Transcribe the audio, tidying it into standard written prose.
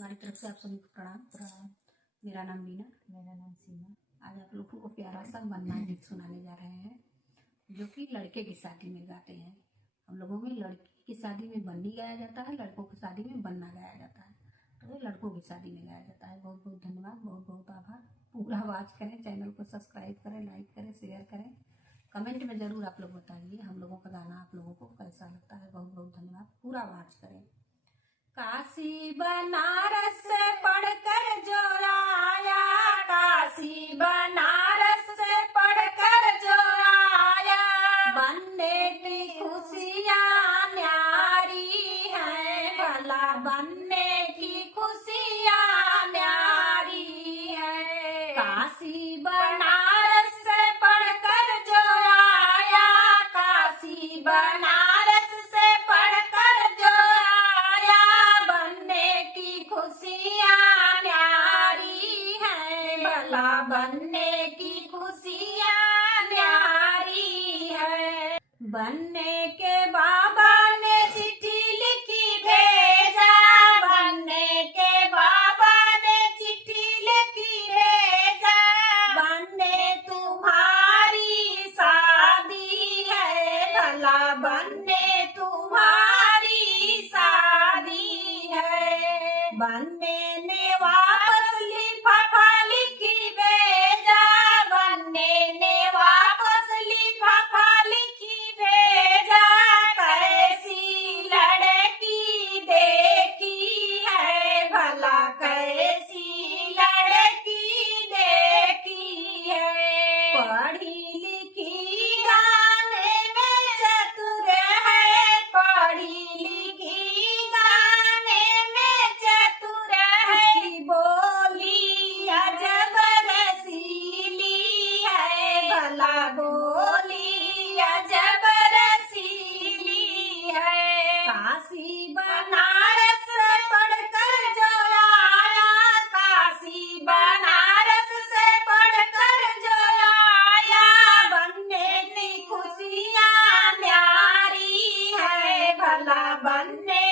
हमारी तरफ से आप सभी को प्रणाम। मेरा नाम बीना। मेरा नाम सीमा। आज आप लोगों को प्यारा सा बनना गीत सुनाने जा रहे हैं, जो कि लड़के की शादी में गाते हैं। हम लोगों में लड़की की शादी में बन्नी गाया जाता है, लड़कों की शादी में बन्ना गाया जाता है, तो लड़कों की शादी में गाया जाता है। बहुत बहुत धन्यवाद, बहुत बहुत आभार। पूरा वॉच करें, चैनल को सब्सक्राइब करें, लाइक करें, शेयर करें। कमेंट में जरूर आप लोग बताइए हम लोगों का गाना आप लोगों को कैसा लगता है। बहुत बहुत धन्यवाद। पूरा वॉच करें। काशी बनारस से पढ़कर जो आया, काशी बनारस से पढ़कर जो आया, बनने की खुशियाँ न्यारी है, भला बनने की खुशियाँ न्यारी है। काशी बनारस से पढ़कर जो आया, काशी बनारस से पढ़कर जो आया, बनने की खुशियाँ न्यारी है, भला बनने की खुशियाँ न्यारी है। बनने के बाबा ने चिट्ठी लिखी भेजा, बनने के बाबा ने चिट्ठी लिखी भेजा, बनने तुम्हारी शादी है, भला बनने तुम्हारी शादी है। बनने ने वापस लिफाफा लिखी भेजा, बनने ने वापस लिफाफा लिखी भेजा, कैसी लड़की देखी है, भला कैसी लड़की देखी है। पढ़ी लिखी गाने में चतुर है, पढ़ी लिखी गाने में चतुर है, उसकी बोली अजब रसीली है, भला बोली अजब रसीली है। काशी बनारस पढ़कर जो आया, काशी बनारस से पढ़कर जो आया, बनने की खुशियाँ न्यारी है, भला बनने